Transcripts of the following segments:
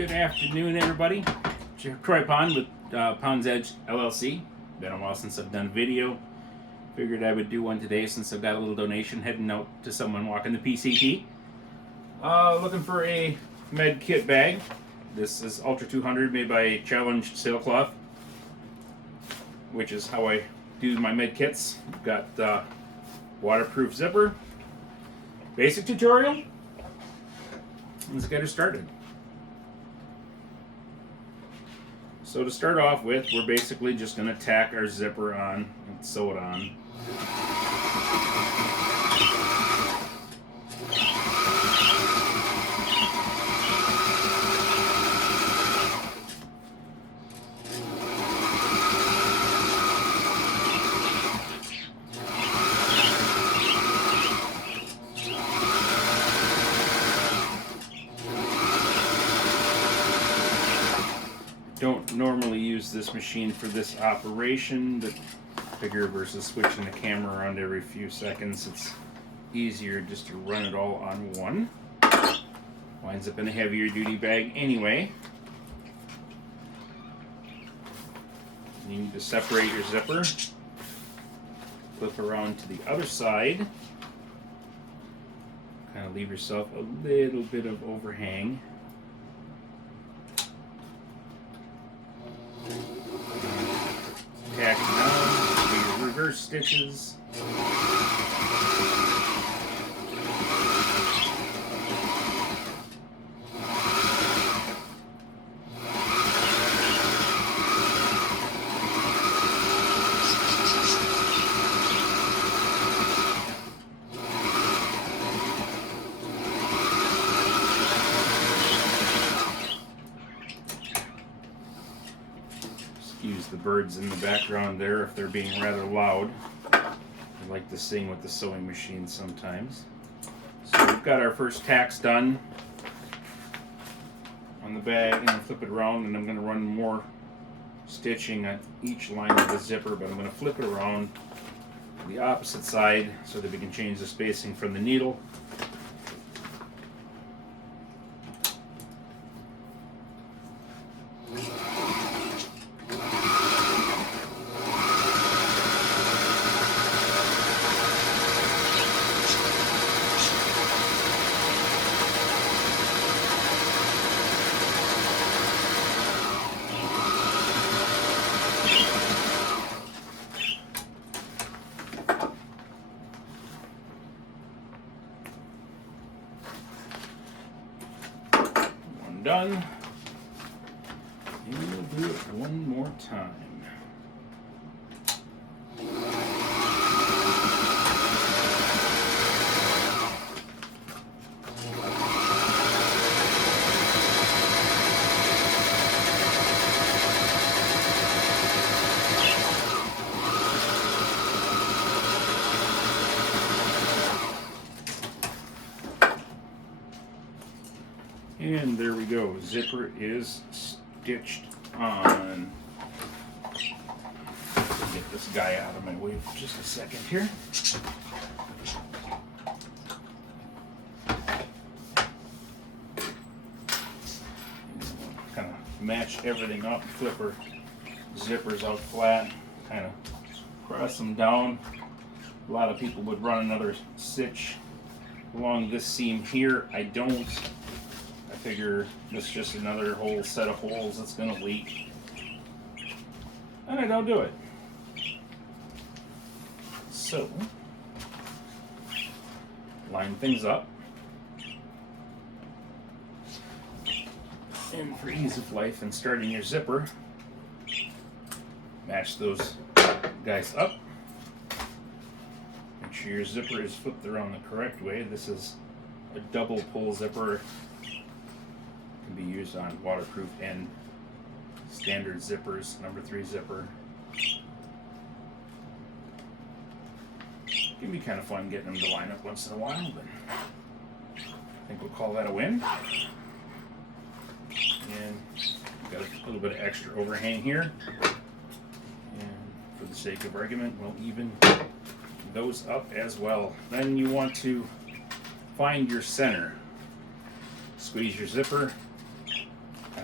Good afternoon, everybody. Troy Pond with Pond's Edge LLC. Been a while since I've done a video. Figured I would do one today since I've got a little donation heading out to someone walking the PCT. Looking for a med kit bag. This is Ultra 200 made by Challenge Sailcloth, which is how I do my med kits. Got waterproof zipper. Basic tutorial. Let's get her started. So to start off with, we're basically just going to tack our zipper on and sew it on. Don't normally use this machine for this operation, but figure versus switching the camera around every few seconds, it's easier just to run it all on one. Winds up in a heavier duty bag anyway. You need to separate your zipper, flip around to the other side, kind of leave yourself a little bit of overhang. Tack down, do your reverse stitches. Excuse the birds in the background there if they're being rather loud. I like to sing with the sewing machine sometimes. So we've got our first tacks done on the bag, and flip it around, and I'm going to run more stitching on each line of the zipper, but I'm going to flip it around to the opposite side so that we can change the spacing from the needle. Done. And we'll do it one more time. And there we go. Zipper is stitched on. Get this guy out of my way for just a second here. Kind of match everything up. Flip our zippers out flat. Kind of press them down. A lot of people would run another stitch along this seam here. I don't. I figure this is just another whole set of holes that's going to leak, and I don't do it. So, line things up, and for ease of life and starting your zipper, match those guys up. Make sure your zipper is flipped around the correct way. This is a double pull zipper. Be used on waterproof and standard zippers, number 3 zipper. Can be kind of fun getting them to line up once in a while, but I think we'll call that a win. And we've got a little bit of extra overhang here, and for the sake of argument, we'll even those up as well. Then you want to find your center. Squeeze your zipper,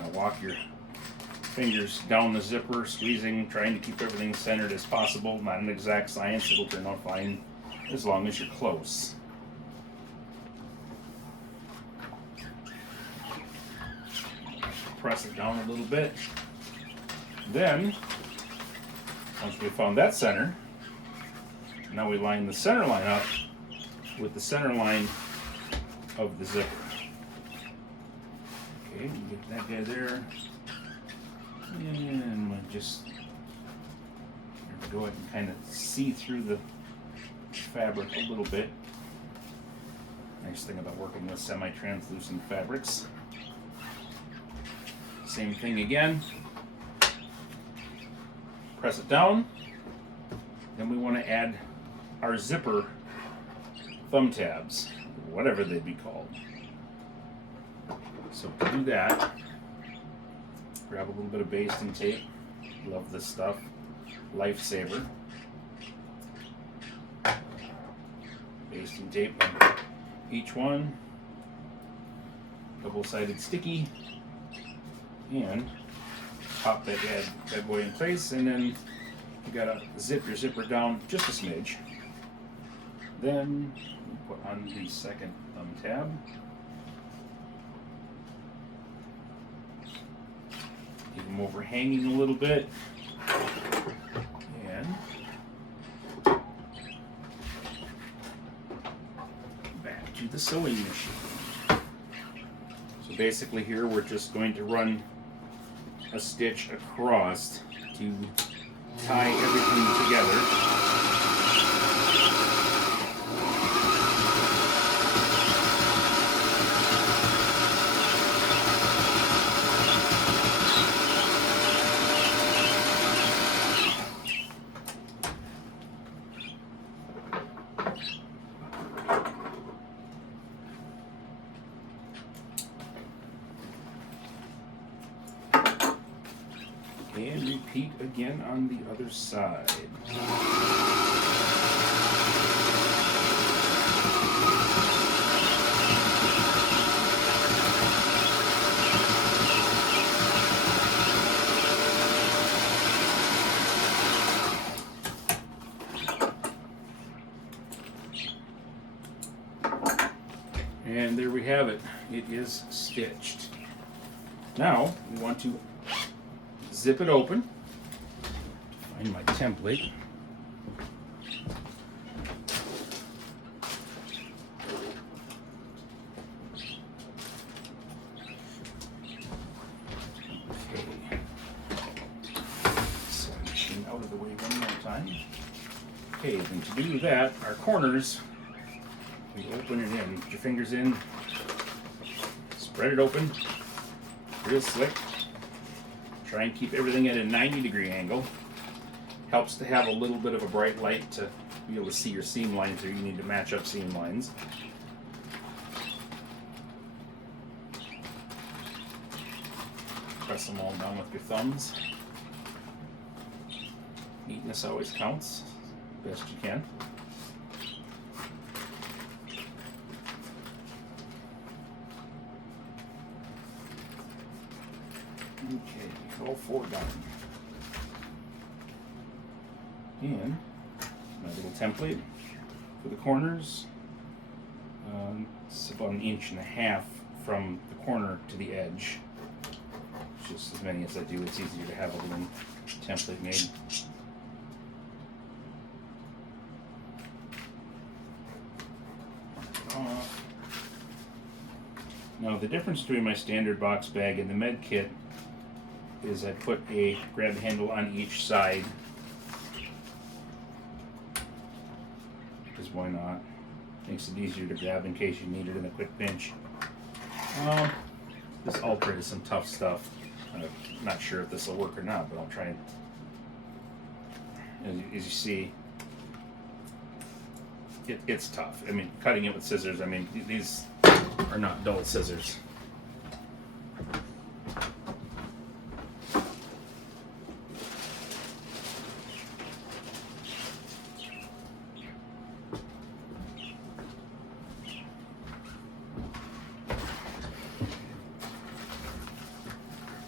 Kind of walk your fingers down the zipper, squeezing, trying to keep everything centered as possible. Not an exact science, it'll turn out fine as long as you're close. Press it down a little bit. Then, once we found that center, now we line the center line up with the center line of the zipper. Okay, get that guy there. And we'll just go ahead and kind of see through the fabric a little bit. Nice thing about working with semi-translucent fabrics. Same thing again. Press it down. Then we want to add our zipper thumb tabs, whatever they'd be called. So to do that, grab a little bit of basting tape. Love this stuff. Lifesaver. Basting tape on each one. Double-sided sticky. And pop that bad boy in place, and then you gotta zip your zipper down just a smidge. Then put on the second thumb tab. Keep them overhanging a little bit. And back to the sewing machine. So basically here we're just going to run a stitch across to tie everything together. And repeat again on the other side. And there we have it. It is stitched. Now we want to zip it open. Find my template. Okay. Set the machine out of the way one more time. Okay, and to do that, our corners, we open it in. Put your fingers in. Spread it open. Real slick. Try and keep everything at a 90-degree angle. Helps to have a little bit of a bright light to be able to see your seam lines, or you need to match up seam lines. Press them all down with your thumbs. Neatness always counts, best you can. Okay, all four done. And my little template for the corners. It's about 1.5 inches from the corner to the edge. Just as many as I do, it's easier to have a little template made. Now the difference between my standard box bag and the med kit is I put a grab handle on each side, because why not? Makes it easier to grab in case you need it in a quick pinch. This Ultra is some tough stuff. I'm not sure if this will work or not, but I'll try it. As you see, it's tough. I mean, cutting it with scissors, I mean, these are not dull scissors.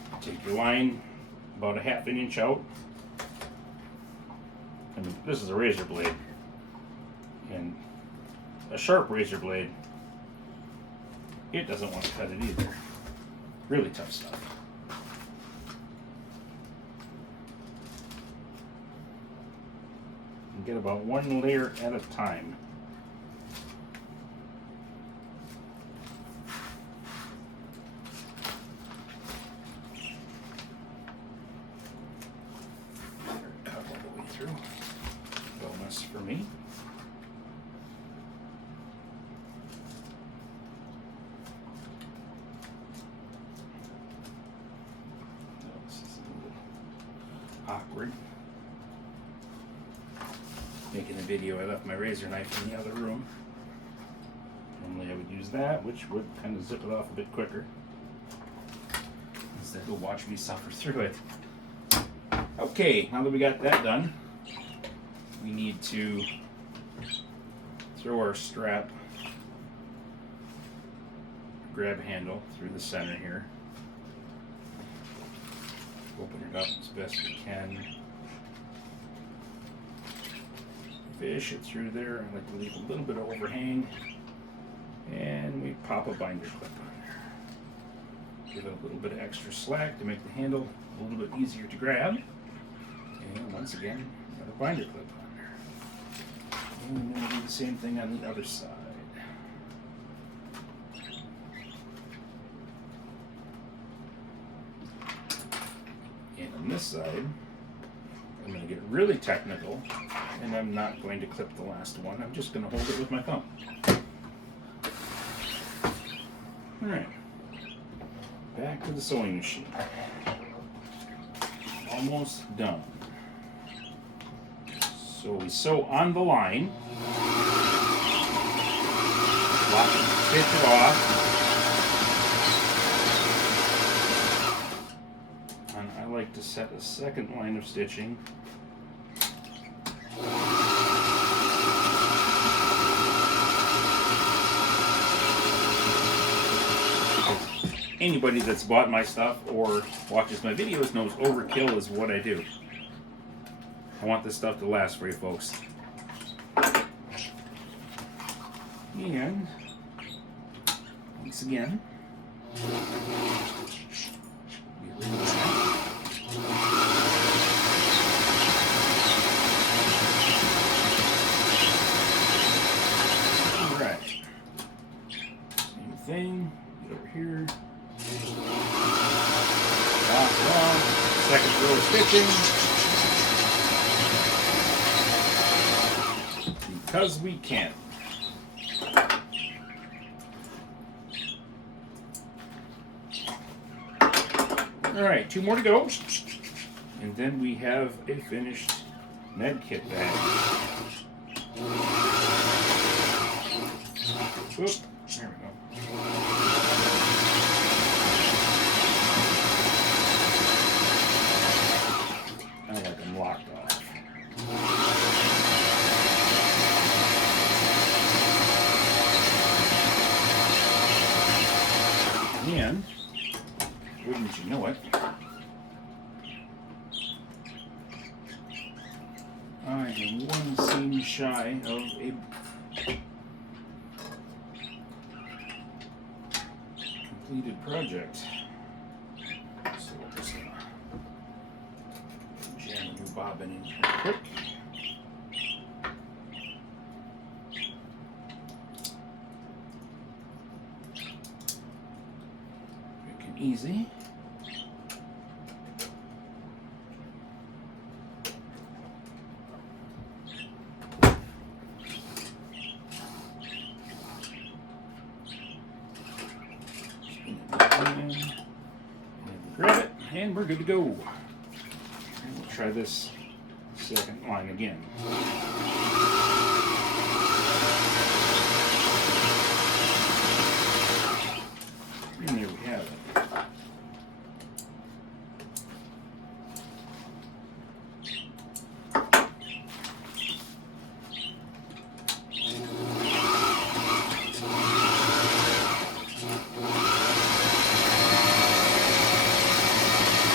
Take your line about a half an inch out. And this is a razor blade. And a sharp razor blade, it doesn't want to cut it either. Really tough stuff. And get about one layer at a time. Cut all the way through. Bonus for me. Awkward. Making a video, I left my razor knife in the other room. Normally I would use that, which would kind of zip it off a bit quicker. Instead you'll watch me suffer through it. Okay, now that we got that done, we need to throw our strap grab handle through the center here. Open it up as best we can. Fish it through there. I like to leave a little bit of overhang. And we pop a binder clip on there. Give it a little bit of extra slack to make the handle a little bit easier to grab. And once again, another binder clip on there. And then we'll do the same thing on the other side. This side, I'm going to get really technical, and I'm not going to clip the last one. I'm just going to hold it with my thumb. Alright, back to the sewing machine. Almost done. So we sew on the line, lock and stitch it off. I like to set a second line of stitching. Anybody that's bought my stuff or watches my videos knows overkill is what I do. I want this stuff to last for you folks. And once again, thing, get over here, lock it off, second row of stitching, because we can. Alright, 2 more to go, and then we have a finished med kit bag. Whoop, there we go. I like them locked off. And, wouldn't you know it, I am one seam shy of a completed project. So we'll just jam a new bobbin in here quick. Quick and easy. And grab it, and we're good to go. And we'll try this second line again. And there we have it.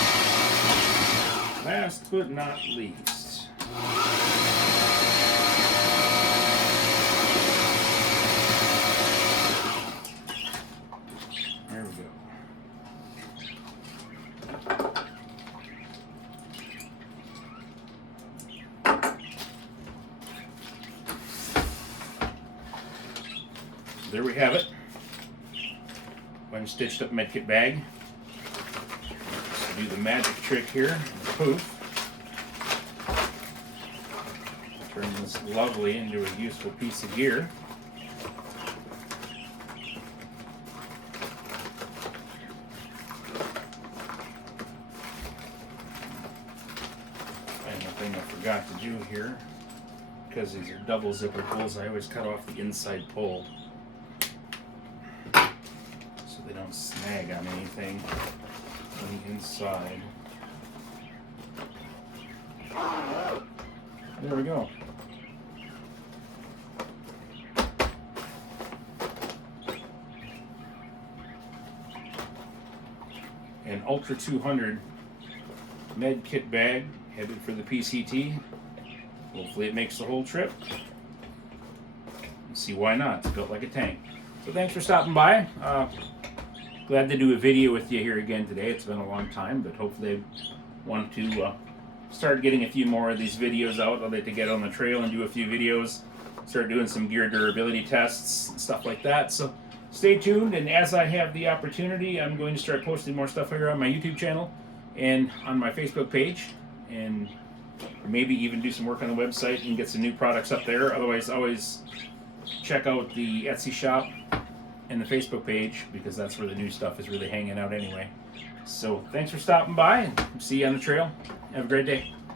but not least. There we go. There we have it. One stitched up medkit bag. Let's do the magic trick here. Poof. Turn this lovely into a useful piece of gear. And the thing I forgot to do here, because these are double zipper pulls, I always cut off the inside pull so they don't snag on anything on the inside. There we go. An Ultra 200 med kit bag headed for the PCT. Hopefully it makes the whole trip. And see why not. It's built like a tank. So thanks for stopping by. Glad to do a video with you here again today. It's been a long time, but hopefully I want to start getting a few more of these videos out. I'd like to get on the trail and do a few videos, start doing some gear durability tests and stuff like that. So stay tuned, and as I have the opportunity, I'm going to start posting more stuff here on my YouTube channel and on my Facebook page, and maybe even do some work on the website and get some new products up there. Otherwise, always check out the Etsy shop and the Facebook page, because that's where the new stuff is really hanging out anyway. So thanks for stopping by, and see you on the trail. Have a great day.